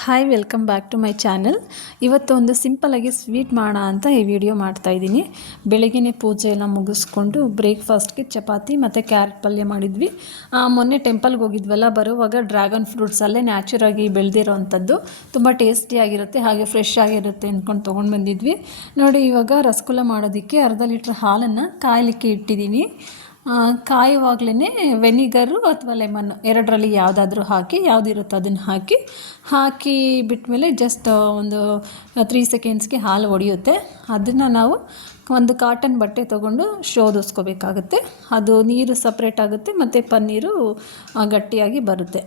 Hi welcome back to my channel. ಇವತ್ತು ಒಂದು ಸಿಂಪಲಾಗಿ ಸ್ವೀಟ್ ಮಾಡೋಣ ಅಂತ ಈ ವಿಡಿಯೋ ಮಾಡ್ತಾಯಿದ್ದೀನಿ. ಬೆಳಗ್ಗೆ ಪೂಜೆ ಎಲ್ಲ ಮುಗಿಸ್ಕೊಂಡು ಬ್ರೇಕ್ಫಾಸ್ಟ್ಗೆ ಚಪಾತಿ ಮತ್ತು ಕ್ಯಾರೆಟ್ ಪಲ್ಯ ಮಾಡಿದ್ವಿ. ಮೊನ್ನೆ ಟೆಂಪಲ್ಗೆ ಹೋಗಿದ್ವಲ್ಲ, ಬರುವಾಗ ಡ್ರ್ಯಾಗನ್ ಫ್ರೂಟ್ಸ್ ಅಲ್ಲೇ ನ್ಯಾಚುರಾಗಿ ಬೆಳೆದಿರೋವಂಥದ್ದು ತುಂಬ ಟೇಸ್ಟಿಯಾಗಿರುತ್ತೆ, ಹಾಗೆ ಫ್ರೆಶ್ ಆಗಿರುತ್ತೆ ಅಂದ್ಕೊಂಡು ತೊಗೊಂಡು ಬಂದಿದ್ವಿ. ನೋಡಿ, ಇವಾಗ ರಸಗುಲ್ಲ ಮಾಡೋದಕ್ಕೆ ಅರ್ಧ ಲೀಟ್ರ್ ಹಾಲನ್ನು ಕಾಯಲಿಕ್ಕೆ ಇಟ್ಟಿದ್ದೀನಿ. ಕಾಯುವಾಗಲೇ ವೆನಿಗರು ಅಥವಾ ಲೆಮನ್ ಎರಡರಲ್ಲಿ ಯಾವುದಾದ್ರೂ ಹಾಕಿ, ಯಾವುದಿರುತ್ತೋ ಅದನ್ನು ಹಾಕಿ ಬಿಟ್ಮೇಲೆ ಜಸ್ಟ್ ಒಂದು 3 ಸೆಕೆಂಡ್ಸ್ಗೆ ಹಾಲು ಒಡೆಯುತ್ತೆ. ಅದನ್ನು ನಾವು ಒಂದು ಕಾಟನ್ ಬಟ್ಟೆ ತೊಗೊಂಡು ಶೋಧಿಸ್ಕೋಬೇಕಾಗುತ್ತೆ. ಅದು ನೀರು ಸಪ್ರೇಟ್ ಆಗುತ್ತೆ ಮತ್ತು ಪನ್ನೀರು ಗಟ್ಟಿಯಾಗಿ ಬರುತ್ತೆ.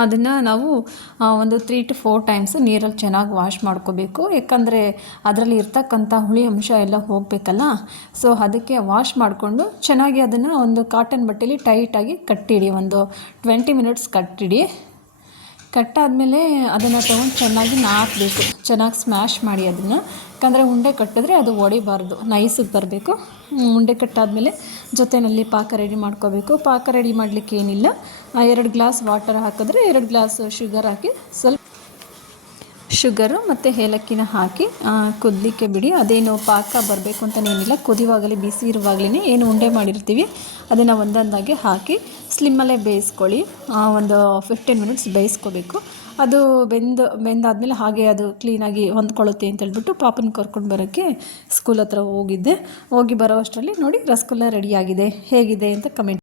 ಅದನ್ನು ನಾವು ಒಂದು 3 to 4 ಟೈಮ್ಸ್ ನೀರಲ್ಲಿ ಚೆನ್ನಾಗಿ ವಾಶ್ ಮಾಡ್ಕೋಬೇಕು. ಯಾಕಂದರೆ ಅದರಲ್ಲಿ ಇರ್ತಕ್ಕಂಥ ಹುಳಿ ಅಂಶ ಎಲ್ಲ ಹೋಗಬೇಕಲ್ಲ. ಸೊ ಅದಕ್ಕೆ ವಾಶ್ ಮಾಡಿಕೊಂಡು ಚೆನ್ನಾಗಿ ಅದನ್ನು ಒಂದು ಕಾಟನ್ ಬಟ್ಟೆಲಿ ಟೈಟಾಗಿ ಕಟ್ಟಿಡಿ. ಒಂದು 20 ಮಿನಿಟ್ಸ್ ಕಟ್ಟಾದಮೇಲೆ ಅದನ್ನು ತೊಗೊಂಡು ಚೆನ್ನಾಗಿ ನಾದಬೇಕು. ಚೆನ್ನಾಗಿ ಸ್ಮ್ಯಾಶ್ ಮಾಡಿ ಅದನ್ನು, ಯಾಕಂದರೆ ಉಂಡೆ ಕಟ್ಟಿದ್ರೆ ಅದು ಒಡಿಬಾರ್ದು, ನೈಸಿಗೆ ಬರಬೇಕು. ಉಂಡೆ ಕಟ್ಟಾದಮೇಲೆ ಜೊತೆಯಲ್ಲಿ ಪಾಕ ರೆಡಿ ಮಾಡ್ಕೋಬೇಕು. ಪಾಕ ರೆಡಿ ಮಾಡಲಿಕ್ಕೆ ಏನಿಲ್ಲ, 2 ಗ್ಲಾಸ್ ವಾಟರ್ ಹಾಕಿದ್ರೆ 2 ಗ್ಲಾಸ್ ಶುಗರ್ ಹಾಕಿ, ಸ್ವಲ್ಪ ಶುಗರು ಮತ್ತು ಏಲಕ್ಕಿನ ಹಾಕಿ ಕುದಲಿಕ್ಕೆ ಬಿಡಿ. ಅದೇನು ಪಾಕ ಬರಬೇಕು ಅಂತನೇನಿಲ್ಲ, ಕುದಿವಾಗಲೇ ಬಿಸಿ ಇರುವಾಗಲೇ ಏನು ಉಂಡೆ ಮಾಡಿರ್ತೀವಿ ಅದನ್ನು ಒಂದೊಂದಾಗಿ ಹಾಕಿ ಸ್ಲಿಮ್ಮಲ್ಲೇ ಬೇಯಿಸ್ಕೊಳ್ಳಿ. ಒಂದು 15 ಮಿನಿಟ್ಸ್ ಬೇಯಿಸ್ಕೋಬೇಕು. ಅದು ಬೆಂದಾದಮೇಲೆ ಹಾಗೆ ಅದು ಕ್ಲೀನಾಗಿ ಹೊಂದ್ಕೊಳ್ಳುತ್ತೆ ಅಂತೇಳ್ಬಿಟ್ಟು ಪಾಪನ ಕರ್ಕೊಂಡು ಬರೋಕ್ಕೆ ಸ್ಕೂಲ್ ಹತ್ರ ಹೋಗಿ ಬರೋ ಅಷ್ಟರಲ್ಲಿ ನೋಡಿ ರಸಗುಲ್ಲ ರೆಡಿಯಾಗಿದೆ. ಹೇಗಿದೆ ಅಂತ ಕಮೆಂಟ್